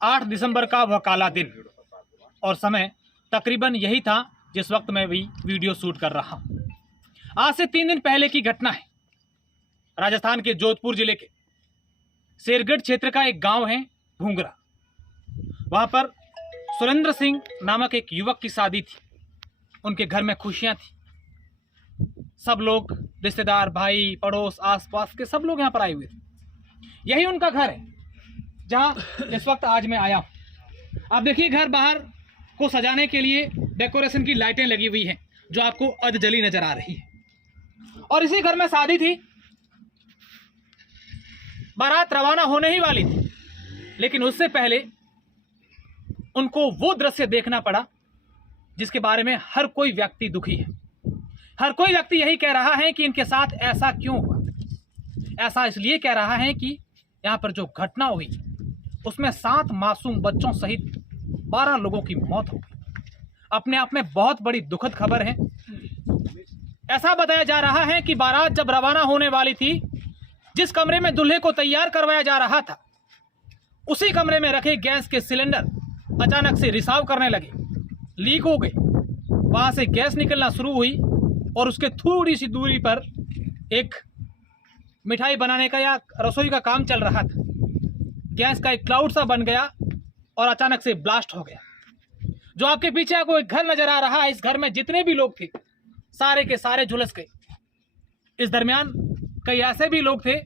8 दिसंबर का वह काला दिन और समय तकरीबन यही था जिस वक्त मैं भी वीडियो शूट कर रहा हूँ। आज से 3 दिन पहले की घटना है। राजस्थान के जोधपुर जिले के शेरगढ़ क्षेत्र का एक गांव है भूंगरा। वहां पर सुरेंद्र सिंह नामक एक युवक की शादी थी। उनके घर में खुशियां थी। सब लोग, रिश्तेदार, भाई, पड़ोस, आसपास के सब लोग यहाँ पर आए हुए थे। यही उनका घर है जहाँ इस वक्त आज मैं आया हूँ। आप देखिए, घर बाहर को सजाने के लिए डेकोरेशन की लाइटें लगी हुई हैं जो आपको अधजली नजर आ रही है। और इसी घर में शादी थी। बारात रवाना होने ही वाली थी, लेकिन उससे पहले उनको वो दृश्य देखना पड़ा जिसके बारे में हर कोई व्यक्ति दुखी है। हर कोई व्यक्ति यही कह रहा है कि इनके साथ ऐसा क्यों हुआ। ऐसा इसलिए कह रहा है कि यहाँ पर जो घटना हुई उसमें 7 मासूम बच्चों सहित 12 लोगों की मौत हो गई। अपने आप में बहुत बड़ी दुखद खबर है। ऐसा बताया जा रहा है कि बारात जब रवाना होने वाली थी, जिस कमरे में दूल्हे को तैयार करवाया जा रहा था, उसी कमरे में रखे गैस के सिलेंडर अचानक से रिसाव करने लगे, लीक हो गए। वहां से गैस निकलना शुरू हुई और उसके थोड़ी सी दूरी पर एक मिठाई बनाने का या रसोई का काम चल रहा था। गैस का एक क्लाउड सा बन गया और अचानक से ब्लास्ट हो गया। जो आपके पीछे आपको एक घर नजर आ रहा है, इस घर में जितने भी लोग थे सारे के सारे झुलस गए। इस दरमियान कई ऐसे भी लोग थे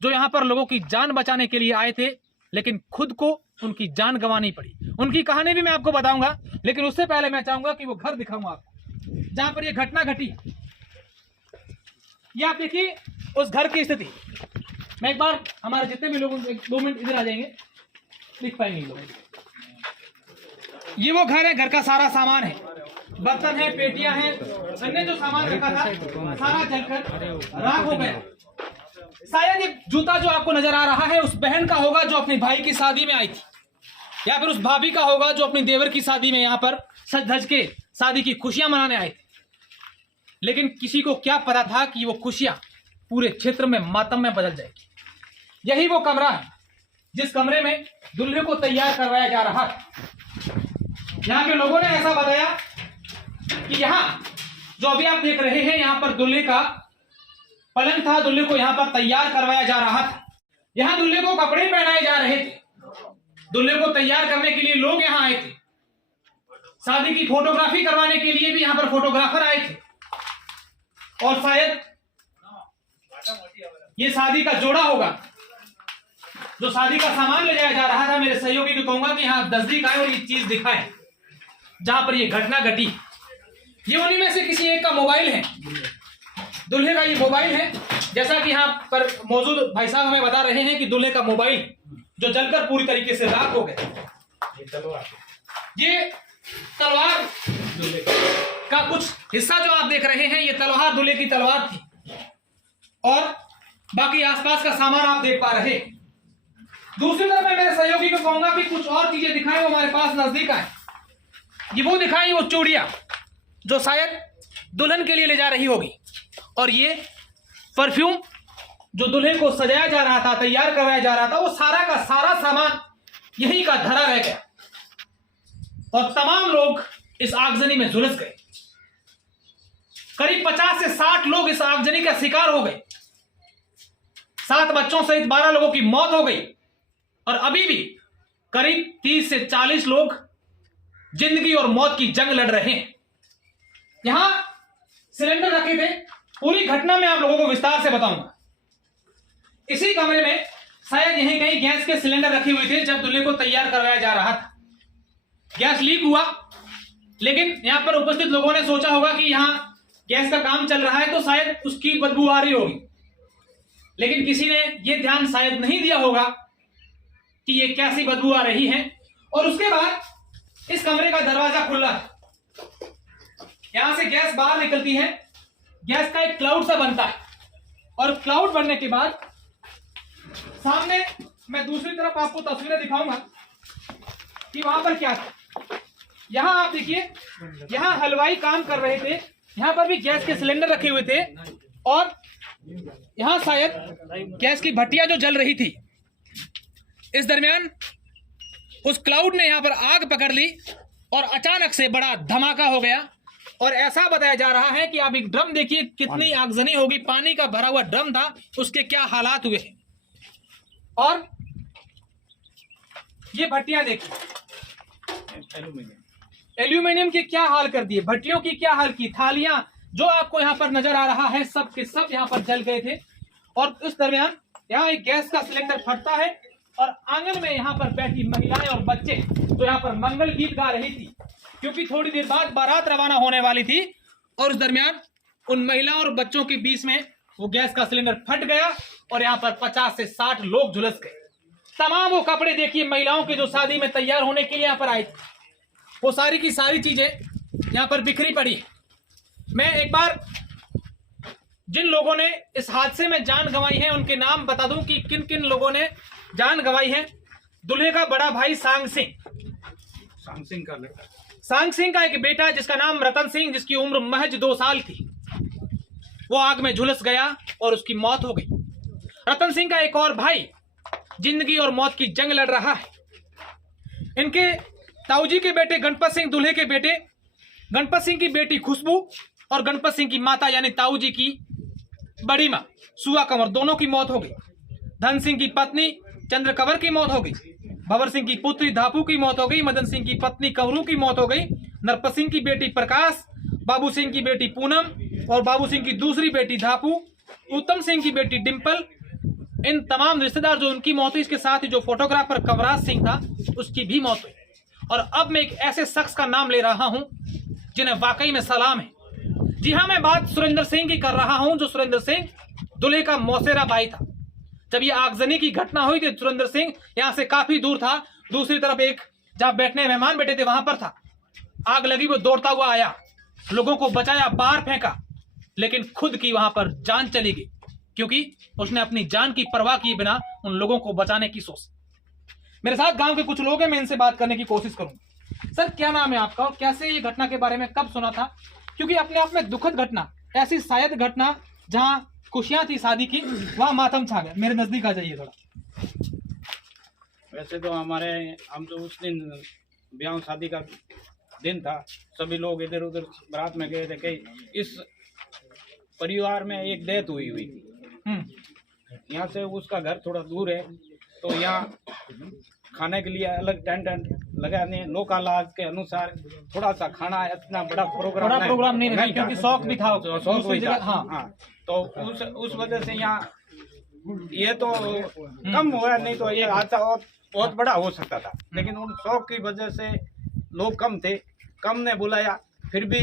जो यहाँ पर लोगों की जान बचाने के लिए आए थे, लेकिन खुद को उनकी जान गंवानी पड़ी। उनकी कहानी भी मैं आपको बताऊंगा, लेकिन उससे पहले मैं चाहूंगा कि वो घर दिखाऊंगा आपको जहां पर ये घटना घटी। ये आप देखिए उस घर की स्थिति। मैं एक बार, हमारे जितने भी लोग 2 मिनट इधर आ जाएंगे, लिख पाएंगे लोग। ये वो घर है, घर का सारा सामान है, बर्तन है, पेटियां हैं, अन्य जो सामान रखा था सारा जलकर राख हो गया। शायद ये जूता जो आपको नजर आ रहा है उस बहन का होगा जो अपने भाई की शादी में आई थी, या फिर उस भाभी का होगा जो अपनी देवर की शादी में यहाँ पर सज धज के शादी की खुशियां मनाने आए थे। लेकिन किसी को क्या पता था कि वो खुशियां पूरे क्षेत्र में मातम में बदल जाएगी। यही वो कमरा है जिस कमरे में दूल्हे को तैयार करवाया जा रहा है। यहाँ के लोगों ने ऐसा बताया कि यहाँ जो अभी आप देख रहे हैं, यहाँ पर दूल्हे का पलंग था, दूल्हे को यहाँ पर तैयार करवाया जा रहा था। यहाँ दूल्हे को कपड़े पहनाए जा रहे थे। दूल्हे को तैयार करने के लिए लोग यहाँ आए थे। शादी की फोटोग्राफी करवाने के लिए भी यहाँ पर फोटोग्राफर आए थे। और शायद ये शादी का जोड़ा होगा जो शादी का सामान ले जाया जा रहा था। मेरे सहयोगी को कहूंगा कि यहाँ नजदीक आए और ये चीज दिखाएं जहां पर ये घटना घटी। ये उन्हीं में से किसी एक का मोबाइल है, दूल्हे का ये मोबाइल है। जैसा कि यहाँ पर मौजूद भाई साहब हमें बता रहे हैं कि दूल्हे का मोबाइल जो जलकर पूरी तरीके से राख हो गया। ये तलवार का कुछ हिस्सा जो आप देख रहे हैं, ये तलवार दूल्हे की तलवार थी। और बाकी आसपास का सामान आप देख पा रहे। दूसरी तरफ मैं मेरे सहयोगी को कहूंगा कि कुछ और चीजें दिखाएं, वो हमारे पास नजदीक आए। ये वो दिखाई, वो चूड़ियां जो शायद दुल्हन के लिए ले जा रही होगी। और ये परफ्यूम जो दुल्हे को सजाया जा रहा था, तैयार करवाया जा रहा था, वो सारा का सारा सामान यही का धरा रह गया। और तमाम लोग इस आगजनी में झुलस गए। करीब 50 से 60 लोग इस आगजनी का शिकार हो गए। 7 बच्चों सहित 12 लोगों की मौत हो गई। और अभी भी करीब 30 से 40 लोग जिंदगी और मौत की जंग लड़ रहे हैं। यहां सिलेंडर रखे थे। पूरी घटना में आप लोगों को विस्तार से बताऊंगा। इसी कमरे में शायद यहीं कहीं गैस के सिलेंडर रखे हुए थे जब दूल्हे को तैयार करवाया जा रहा था। गैस लीक हुआ, लेकिन यहां पर उपस्थित लोगों ने सोचा होगा कि यहां गैस का काम चल रहा है तो शायद उसकी बदबू आ रही होगी। लेकिन किसी ने यह ध्यान शायद नहीं दिया होगा कि ये कैसी बदबू आ रही है। और उसके बाद इस कमरे का दरवाजा खुला है। यहां से गैस बाहर निकलती है। गैस का एक क्लाउड सा बनता है और क्लाउड बनने के बाद सामने मैं दूसरी तरफ आपको तस्वीरें दिखाऊंगा कि वहां पर क्या था। यहां आप देखिए, यहां हलवाई काम कर रहे थे। यहां पर भी गैस के सिलेंडर रखे हुए थे और यहां शायद गैस की भट्टियां जो जल रही थी। इस दरमियान उस क्लाउड ने यहाँ पर आग पकड़ ली और अचानक से बड़ा धमाका हो गया। और ऐसा बताया जा रहा है कि आप एक ड्रम देखिए कितनी आगजनी होगी, पानी का भरा हुआ ड्रम था, उसके क्या हालात हुए। और ये भट्टियां देखिए एल्यूमिनियम के क्या हाल कर दिए, भट्टियों की क्या हाल की, थालियां जो आपको यहाँ पर नजर आ रहा है सब के सब यहाँ पर जल गए थे। और उस दरमियान यहाँ एक गैस का सिलेंडर फटता है और आंगन में यहाँ पर बैठी महिलाएं और बच्चे तो यहाँ पर मंगल गीत गा रही थी, क्योंकि थोड़ी देर बाद बारात रवाना होने वाली थी। और उस दरमियान उन महिलाओं और बच्चों के बीच में वो गैस का सिलेंडर फट गया और यहाँ पर 50 से 60 लोग झुलस गए। तमाम वो कपड़े देखिए महिलाओं के जो शादी में तैयार होने के लिए यहाँ पर आए थे, वो सारी की सारी चीजें यहाँ पर बिखरी पड़ी है। मैं एक बार जिन लोगों ने इस हादसे में जान गंवाई है उनके नाम बता दूं कि किन किन लोगों ने जान गंवाई है। दूल्हे का बड़ा भाई सांग सिंह का एक बेटा जिसका नाम रतन सिंह, जिसकी उम्र महज 2 साल थी, वो आग में झुलस गया और उसकी मौत हो गई। रतन सिंह का एक और भाई जिंदगी और मौत की जंग लड़ रहा है। इनके ताऊजी के बेटे गणपत सिंह, दूल्हे के बेटे गणपत सिंह की बेटी खुशबू और गणपत सिंह की माता यानी ताऊजी की बड़ी मां सुआ कंवर, दोनों की मौत हो गई। धन सिंह की पत्नी चंद्र कंवर की मौत हो गई। भंवर सिंह की पुत्री धापू की मौत हो गई। मदन सिंह की पत्नी कंवरू की मौत हो गई। नरपत सिंह की बेटी प्रकाश, बाबू सिंह की बेटी पूनम और बाबू सिंह की दूसरी बेटी धापू, उत्तम सिंह की बेटी डिंपल, इन तमाम रिश्तेदार जो उनकी मौत हुई, इसके साथ ही जो फोटोग्राफर कवराज सिंह था उसकी भी मौत हुई। और अब मैं एक ऐसे शख्स का नाम ले रहा हूं जिन्हें वाकई में सलाम है। जी हां, मैं बात सुरेंद्र सिंह की कर रहा हूं, जो सुरेंद्र सिंह दूल्हे का मौसेरा भाई था। जब ये आगजनी की घटना हुई थी सुरेंद्र सिंह यहां से काफी दूर था, दूसरी तरफ एक जहां बैठने मेहमान बैठे थे वहां पर था। आग लगी, वो दौड़ता हुआ आया, लोगों को बचाया, बाहर फेंका, लेकिन खुद की वहां पर जान चली गई, क्योंकि उसने अपनी जान की परवाह किए बिना उन लोगों को बचाने की सोच। मेरे साथ गांव के कुछ लोग हैं, मैं इनसे बात करने की कोशिश करूंगा। सर, क्या नाम है आपका और कैसे ये घटना के बारे में कब सुना था? क्योंकि अपने आप में दुखद घटना, ऐसी शायद घटना जहां खुशियां थी शादी की, वहां मातम छा गया। मेरे नजदीक आ जाइए थोड़ा। वैसे तो हम तो उस दिन ब्याह शादी का दिन था, सभी लोग इधर उधर बारात में गए थे। कई इस परिवार में एक डेथ हुई थी, यहाँ से उसका घर थोड़ा दूर है, तो यहाँ खाने के लिए अलग टेंट लगाने, लोका लाज के अनुसार थोड़ा सा खाना, इतना बड़ा प्रोग्राम नहीं रहा, क्योंकि शौक भी था, शौक भी था। हाँ, तो उस वजह से यहाँ ये तो कम हुआ, नहीं तो ये हादसा और बहुत बड़ा हो सकता था। लेकिन उन शौक की वजह से लोग कम ने बुलाया, फिर भी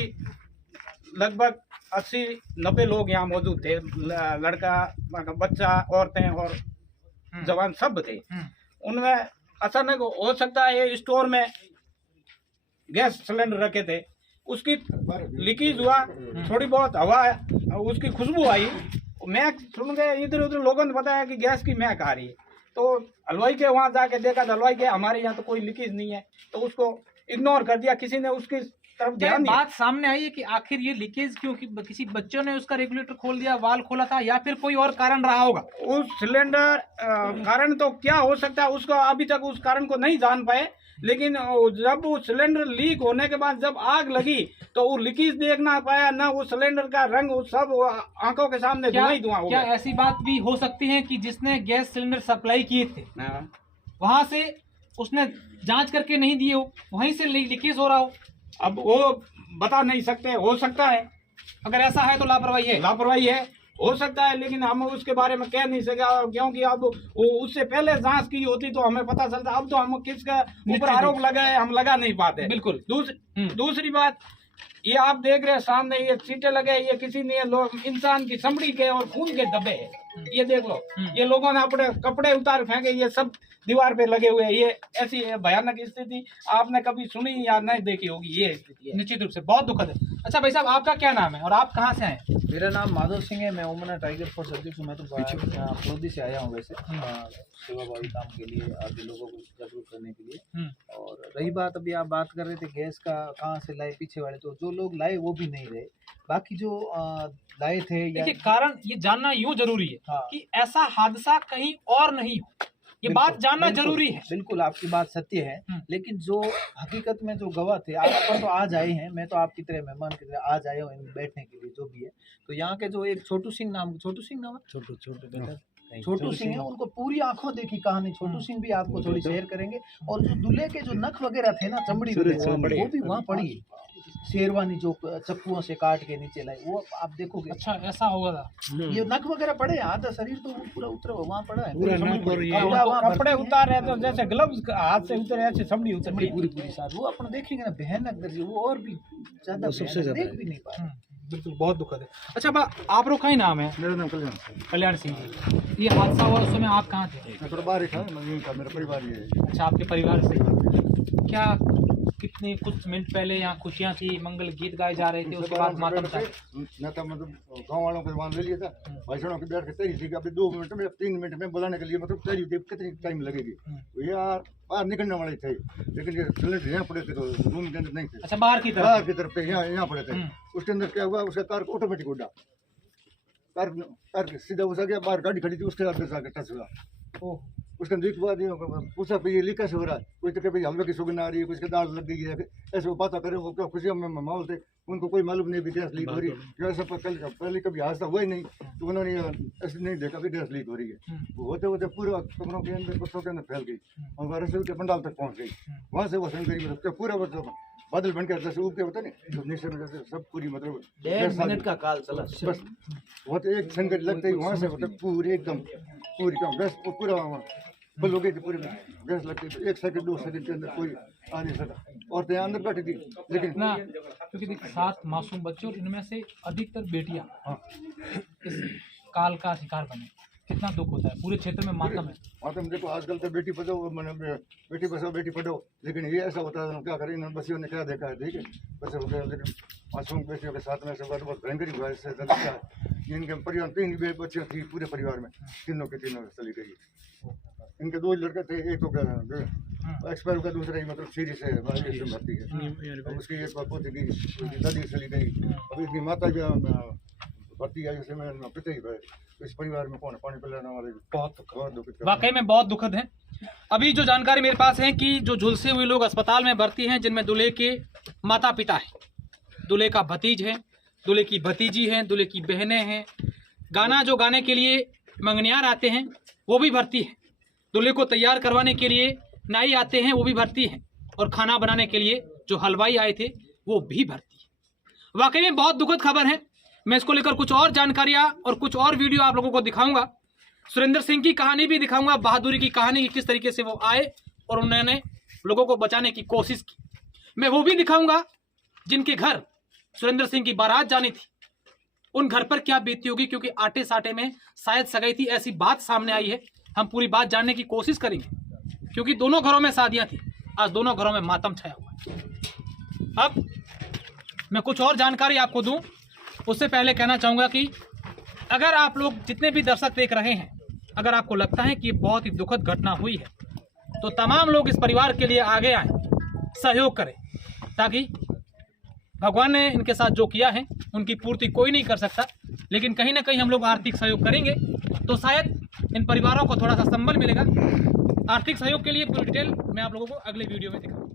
लगभग 80-90 लोग यहाँ मौजूद थे। लड़का, बच्चा, औरतें और जवान सब थे। उनमें अचानक हो सकता है ये स्टोर में गैस सिलेंडर रखे थे, उसकी लीकेज हुआ, थोड़ी बहुत हवा, उसकी खुशबू आई। मैं सुन गए, इधर उधर लोगों ने बताया कि गैस की महक आ रही है। तो हलवाई के वहाँ जाके देखा, तो हलवाई के हमारे यहाँ तो कोई लीकेज नहीं है, तो उसको इग्नोर कर दिया, किसी ने उसकी तरफ ध्यान दिया। बात सामने आई है कि आखिर ये लीकेज क्यों, कि किसी बच्चों ने उसका रेगुलेटर खोल दिया, वाल खोला था, या फिर कोई और कारण रहा होगा? उस सिलेंडर कारण तो क्या हो सकता है, उसको अभी तक उस कारण को नहीं जान पाए। लेकिन जब वो सिलेंडर लीक होने के बाद जब आग लगी तो वो लीकेज देख ना पाया, ना वो सिलेंडर का रंग, वो सब आंखों के सामने धुआं ही धुआं हो गया। क्या ऐसी बात भी हो सकती है कि जिसने गैस सिलेंडर सप्लाई किए थे वहां से उसने जांच करके नहीं दिए हो, वहीं से लीकेज हो रहा हो? अब वो बता नहीं सकते, हो सकता है। अगर ऐसा है तो लापरवाही है, हो सकता है, लेकिन हम उसके बारे में कह नहीं सके, क्योंकि अब उससे पहले जांच की होती तो हमें पता चलता। अब तो हम किसका ऊपर आरोप लगाए, हम लगा नहीं पाते। बिल्कुल। दूसरी बात, ये आप देख रहे हैं सामने ये सीटें लगे, ये किसी ने लोग इंसान की चमड़ी के और खून के धब्बे हैं, ये देख लो। ये लोगों ने अपने कपड़े उतार फेंके, ये सब दीवार पे लगे हुए हैं। ये ऐसी भयानक स्थिति आपने कभी सुनी या नहीं देखी होगी, ये स्थिति है। निश्चित रूप से बहुत दुखद है। अच्छा भाई साहब, आपका क्या नाम है और आप कहाँ से आए? मेरा नाम माधव सिंह है, मैं ओमना टाइगर फोर्स अध्यक्ष हूँ। मैं तो प्रोदी से आया हूँ वैसे सेवाभावी काम के लिए, आगे लोगों को जागरूक करने के लिए। और रही बात, अभी आप बात कर रहे थे गैस का, कहाँ से लाए पीछे वाले, तो जो लोग लाए वो भी नहीं रहे, बाकी जो लाए थे। देखिए, कारण ये जानना यूं जरूरी है कि ऐसा हादसा कहीं और नहीं हो। ये बात जानना जरूरी है। बिल्कुल आपकी बात सत्य है, लेकिन जो हकीकत में जो गवाह थे, आप पर तो आज आए हैं, मैं तो आपकी तरह मेहमान की तरह आज आया हूँ बैठने के लिए, जो भी है। तो यहाँ के जो एक छोटू सिंह नाम है, छोटू सिंह है, उनको पूरी आंखों देखी कहानी। छोटू सिंह भी आपको थोड़ी शेयर करेंगे। और जो दूल्हे के जो नख वगैरह थे ना, चमड़ी वगैरह, वो भी वहाँ पड़ी है। शेरवानी जो चक्कुओं से काट के नीचे लाई, वो आप देखोगे। अच्छा, ऐसा होगा था। ये नख वगैरह पड़े हैं, आधा शरीर तो पूरा उतरा वहाँ पड़ा है। कपड़े उतार रहे तो जैसे ग्लव्स हाथ से उतरे ऐसे चमड़ी उतर पूरी पूरी साथ वो अपन देखेंगे ना, भयानक दर्जी, वो और भी ज्यादा सबसे ज्यादा देख भी नहीं पा रहे। बिल्कुल, बहुत दुखद है। अच्छा आप लोग का ही नाम है? मेरा नाम कल्याण सिंह जी। ये हादसा हुआ उस समय आप कहाँ थे? मैं थोड़ा बाहर ही था, मेरा परिवार ही है। अच्छा, आपके परिवार से क्या कितने कुछ मिनट पहले यहाँ खुशियाँ थी, मंगल गीत गाए जा रहे थे, उसके बाद मातम था। मैं तो मतलब गाँव वालों को मान ले लिया था, भाई साहब की बैठ के तैयारी थी कि अभी 2 मिनट में 3 मिनट में बुलाने के लिए मतलब तैयारी थी, कितनी टाइम लगेगी। तो यार बाहर निकलने वाले थे, लेकिन ये सिलेंडर यहाँ पड़े थे तो रूम के अंदर नहीं थे। अच्छा, बाहर की तरफ पे यहाँ पड़े थे। उसके अंदर क्या हुआ, उसका कार ऑटोमेटिक उड़ा, कार सीधा घुसा गया, बाहर गाड़ी खड़ी थी, उसके हाथ से टच हुआ। उसके देख बाद पूछा ये लीक कैसे हो रहा है, कोई तो भाई हलवे की सुगंध आ रही है, कुछ के दाल लग गई है, ऐसे वो बातें करे। वो क्या खुशियों में माहौल थे, उनको कोई मालूम नहीं भी गैस लीक हो रही है। ऐसा पहले कभी हादसा हुआ ही नहीं, तो उन्होंने ऐसे नहीं देखा कि गैस लीक हो रही है। वो होते होते पूरा कमरों के अंदर कुत्तों के अंदर फैल गई और रसोई के पंडाल तक पहुँच गई। वहाँ से वो संग पूरा बादल बन के जैसे ऊपर होता नहीं, नीचे में जैसे सब पूरी मतलब 1.5 मिनट का काल चला बस। वो तो एक संकट लगते ही वहाँ से मतलब पूरी एकदम पूरी कम गैस पूरा बल हो गई थी, पूरी गैस लगती थी। 1 सेकंड 2 सेकंड के अंदर कोई आ नहीं सका, और तो अंदर बैठी थी। लेकिन ना, क्योंकि देखिए 7 मासूम बच्चे और इनमें से अधिकतर बेटियां इस काल का शिकार बने, कितना दुख होता है। पूरे क्षेत्र में मातम है। मातम देखो, आजकल तो बेटी बचाओ बेटी बचाओ बेटी पढ़ाओ, लेकिन ये ऐसा होता है क्या करें, इन बच्चियों ने क्या देखा है। ठीक है, बच्चे हो गए, लेकिन मासूम बेटियों के साथ में ऐसा हुआ तो बहुत भयंकर हुआ। इससे क्या है, इनके परिवार 3 बच्चियाँ थी पूरे परिवार में, तीनों के तीनों चली गई। इनके 2 लड़के थे, एक तो एक्सपायर हुआ, दूसरा ही मतलब सीरीज से भर्ती है। उसकी एक पोती की दादी चली गई, अभी इनकी माता भी भर्ती आई, उसे मैं पिता ही है। इस परिवार में कौन पानी पिलाने वाले, बहुत दुखद, वाकई में बहुत दुखद है। अभी जो जानकारी मेरे पास है कि जो झुलसे हुए लोग अस्पताल में भर्ती हैं, जिनमें दूल्हे के माता पिता हैं, दूल्हे का भतीज है, दूल्हे की भतीजी है, दूल्हे की बहनें हैं, गाना जो गाने के लिए मंगनियार आते हैं वो भी भर्ती है, दूल्हे को तैयार करवाने के लिए नाई आते हैं वो भी भर्ती हैं, और खाना बनाने के लिए जो हलवाई आए थे वो भी भर्ती है। वाकई में बहुत दुखद खबर है। मैं इसको लेकर कुछ और जानकारियाँ और कुछ और वीडियो आप लोगों को दिखाऊंगा। सुरेंद्र सिंह की कहानी भी दिखाऊंगा, बहादुरी की कहानी की, किस तरीके से वो आए और उन्होंने लोगों को बचाने की कोशिश की। मैं वो भी दिखाऊंगा जिनके घर सुरेंद्र सिंह की बारात जानी थी, उन घर पर क्या बीती होगी, क्योंकि आटे साटे में शायद सगाई थी, ऐसी बात सामने आई है। हम पूरी बात जानने की कोशिश करेंगे, क्योंकि दोनों घरों में शादियां थी, आज दोनों घरों में मातम छाया हुआ है। अब मैं कुछ और जानकारी आपको दूं, उससे पहले कहना चाहूँगा कि अगर आप लोग जितने भी दर्शक देख रहे हैं, अगर आपको लगता है कि ये बहुत ही दुखद घटना हुई है, तो तमाम लोग इस परिवार के लिए आगे आएँ, सहयोग करें, ताकि भगवान ने इनके साथ जो किया है उनकी पूर्ति कोई नहीं कर सकता, लेकिन कहीं ना कहीं हम लोग आर्थिक सहयोग करेंगे तो शायद इन परिवारों को थोड़ा सा संबल मिलेगा। आर्थिक सहयोग के लिए पूरी डिटेल मैं आप लोगों को अगले वीडियो में दिखाऊंगा।